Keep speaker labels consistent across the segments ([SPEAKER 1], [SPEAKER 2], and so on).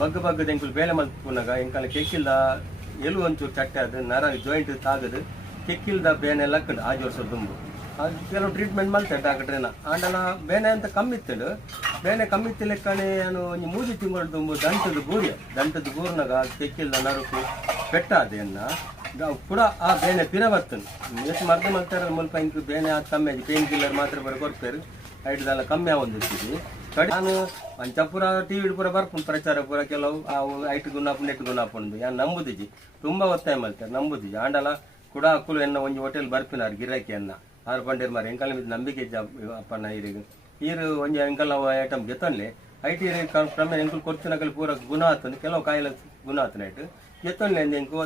[SPEAKER 1] ಬಗ್ಗ ಬಗ್ಗದ ಎಂಕುಲು ಬೇಲೆ ಮಲ್ಪುನಾಗ ಎಂಕಲ ಕೆಕ್ಕಿಲ್ಲ ಎಲು ಒಂಚೂರು ಚಟ್ಟೆ ಅದು ನರ ಜಾಯಿಂಟ್ ತಾಗದು ಕೆಕ್ಕಿಲ್ದ ಬೇನೆ ಲಕ್ಕಂಡು ಆ ಜೋರ್ಸೋ ಅದು ಕೆಲವು ಟ್ರೀಟ್ಮೆಂಟ್ ಮಾಡ್ತೆ ಡಾಕ್ಟ್ರೇನ. ಆಂಡಲ ಬೇನೆ ಅಂತ ಕಮ್ಮಿ ಇತ್ತಳು ಬೇನೆ ಕಮ್ಮಿ ಇತ್ತಿಲೆಕ್ಕನೆ ನಾನು ಒಂಜಿ ಮೂಜಿ ತಿಂಗಳು ತುಂಬು ದಂಟದ ಗೂರ್ಯ ದಂಟದ ಗೂರ್ನಾಗ ಕೆಕ್ಕಿಲ್ದ ನರಕು ಪೆಟ್ಟ ಅದೇನ ಕೂಡ ಆ ಬೇನೆ ಪಿರ ಬರ್ತದೆ ಎಷ್ಟು ಮರ್ದ ಮಾಡ್ತಾರೆ ಮುಲ್ಪ ಇಂಕ್ ಬೇನೆ ಆ ಕಮ್ಮಿ ಪೇನ್ ಕಿಲ್ಲರ್ ಮಾತ್ರ ಬರ ಎಲ್ಲ ಕಮ್ಮಿ ಆಗೊಂದಿರ್ತೀವಿ ಕಡೆ ನಾನು ಅಂಚಪುರ ಟಿವಿ ಪೂರ ಬರ್ಕೊಂಡು ಪ್ರಚಾರ ಪೂರ ಕೆಲವು, ಆ ಐಟ್ ಗುಣಾಪು ನೆಟ್ ಗುಣಾಪುಂಡು ಯಾನ್ ನಂಬುದಿಜಿ ತುಂಬಾ ಒತ್ತಾಯ ಮಾಡ್ತಾರೆ ನಂಬುದಿಜಿ ಆಂಡಲ ಕೂಡ ಅಕುಲು ಎನ್ನ ಒಂಜಿ ಹೋಟೆಲ್ ಬರ್ಪಿನಾರ್, ಗಿರಾಕಿ ಅನ್ನ. ಆರು ಪಂಡೇರ್ ಮಾರಿ, ಎಂಕಲ್ ನಂಬಿಕೆ ಅಪ್ಪನ ಇರಿಗ ಈರು ಒಂಜಿ ಎಂಕಲ್ ಐಟಮ್ ಗೆತ್ತನ್ಲೆ. ಐಟಿ ಕ್ರಮೇಣ ಎಂಕಲ್ ಕೊರ್ಚಿನಕಲ್ ಪೂರ ಗುಣ ಆತಂದು, ಕೆಲವು ಕಾಯಿಲೆ ಗುಣ ಆತನ ಇಟ್ಟು ಗೆತ್ತನ್ಲೆ ಎಂದು ಎಂಕು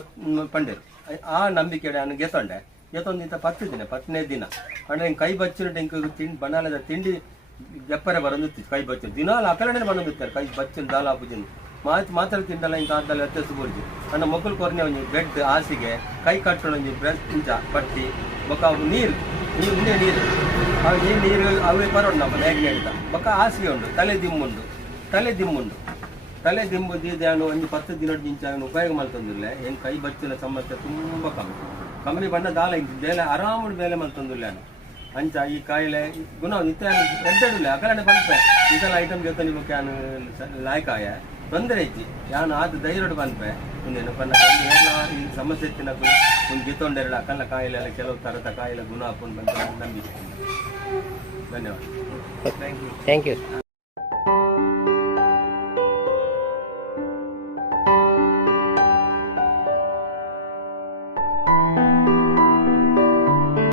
[SPEAKER 1] ಪಂಡೇರು. ಆ ನಂಬಿಕೆ ನಾನು ಗೆತ್ತೊಂಡೆ. ಇಂಥ ಪತ್ತು ದಿನ, ಪತ್ತನೇ ದಿನ. ಅಂದ್ರೆ ಕೈ ಬಚ್ಚಿನ ಎಂಕು ತಿಂಡಿ ಬಣ್ಣದ ತಿಂಡಿ ಎಪ್ಪರೆ ಬರೋದು ಕೈ ಬಚ್ಚಲು ದಿನಾಲ ಅಪೆಲನೆ ಬಂದಿರ್ತಾರೆ ಕೈ ಬಚ್ಚಿನ ದಾಲ ಹಾಪುಜಿಂದು ಮಾತು ಮಾತ್ರ ತಿಂಡಲ್ಲ ಹಿಂಗೆ ಆದಲ್ಲಿ ವ್ಯತ್ಯಾಸ ಅಣ್ಣ ನನ್ನ ಕೊರನೆ ಒಂಜಿ ಬೆಡ್, ಹಾಸಿಗೆ, ಕೈ ಕಟ್ಟೋಣ ಒಂದು ಬ್ರೆಸ್ ಇಂಚ ಬಟ್ಟಿ ಮಕ್ಕ ಅವು ನೀರು. ನೀರು ಉಂಡೆ ನೀರು. ಅವು ಈ ನೀರು, ಅವೇ ಬರೋಣ ನಮ್ಮ ನೇಗ್ನೆ ಅಂತ. ಮಕ್ಕ ಹಾಸಿಗೆ ಉಂಡು ತಲೆ ದಿಮ್ಮುಂಡು ತಲೆ ದಿಮ್ಮುಂಡು ತಲೆ ದಿಂಬು ನಾನು ಒಂದು ಪತ್ತು ದಿನ ದಿಂಚ ಉಪಯೋಗ ಮಾಡ್ತಂದಿಲ್ಲ ಏನು ಕೈ ಬಚ್ಚಿನ ಸಮಸ್ಯೆ ತುಂಬ ಕಮ್ಮಿ. ಕಮ್ಮಿ ಬಂದ ದಾಲ ಬೇಲೆ ಆರಾಮ ಬೇಲೆ ಮಾಡ್ತಂದಿಲ್ಲ ನಾನು. ಅಂಚ ಈ ಕಾಯಿಲೆ ಗುಣ ನಿತ್ಯ ಎಡ್ಡಡುಲ್ಲ ಅಕಲನೆ ಬಂತೆ ಇದೆಲ್ಲ ಐಟಮ್ ಜೊತೆ ನಿಮಗೆ ಯಾನು ಲಾಯ್ಕಾಯ? ತೊಂದರೆ ಐತಿ. ಯಾನು ಆದ ಧೈರ್ಯಡು ಬಂದ್ಪೆ. ಒಂದು ಈ ಸಮಸ್ಯೆ ಇತ್ತಿನ ಒಂದು ಗಿತ್ತೊಂಡೆರಡು ಅಕಲ್ನ ಕಾಯಿಲೆ ಎಲ್ಲ ಕೆಲವು ಥರದ ಕಾಯಿಲೆ ಗುಣ ಹಾಕೊಂಡು ಬಂದ ನಂಬಿಕೆ. ಧನ್ಯವಾದ. Thank you
[SPEAKER 2] thank you